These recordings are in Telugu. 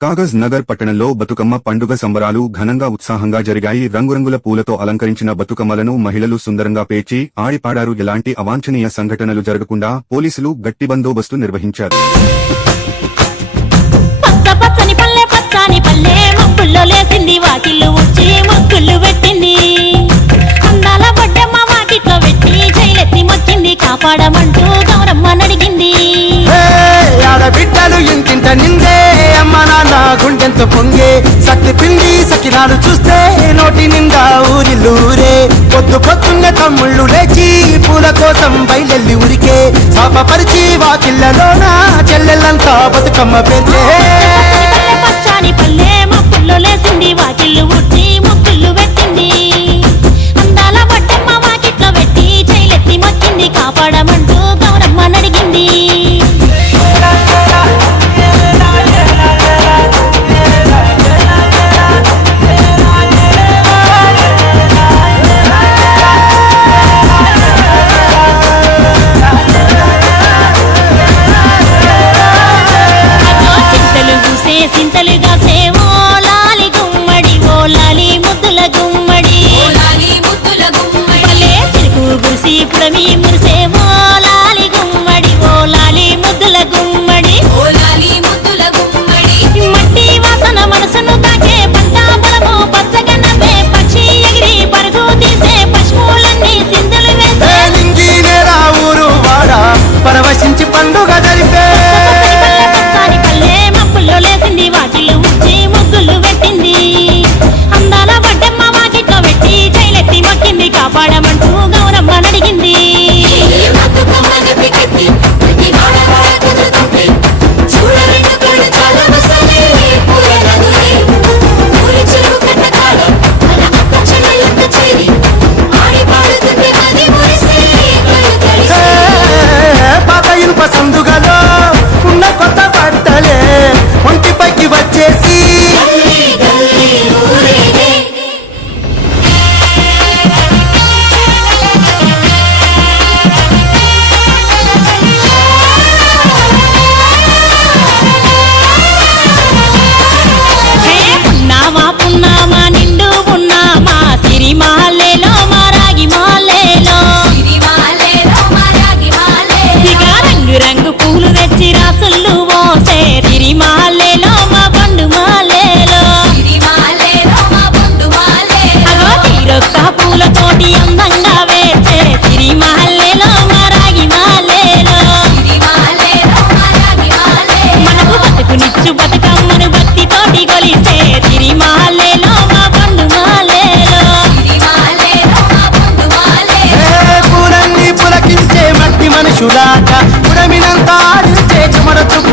కాగజ్ నగర్ పట్టణంలో బతుకమ్మ పండుగ సంబరాలు ఘనంగా ఉత్సాహంగా జరిగాయి. రంగురంగుల పూలతో అలంకరించిన బతుకమ్మలను మహిళలు సుందరంగా పేర్చి ఆడిపాడారు ఎలాంటి అవాంఛనీయ సంఘటనలు జరగకుండా పోలీసులు గట్టి బందోబస్తు నిర్వహించారు. ఎంత పొంగే సక్తి పిండి సకినాలు చూస్తే నోటి నిండా ఊరి లూరే పొద్దు పొద్దున్న తమ్ముళ్ళు లేచి పూల కోసం బయలెల్లి ఉరికే శాపపరిచి వాకిళ్ళలోనా చెల్లెళ్ళంతా బతుకమ్మ పెరిచే సింతలుగా సేవోలాలి గుమ్మడి ఓలాలి ముద్దుల గుమ్మడి. భలే చిరుకు గురిసి పుడమి మురిసేవో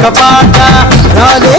ఒక పాట రాలే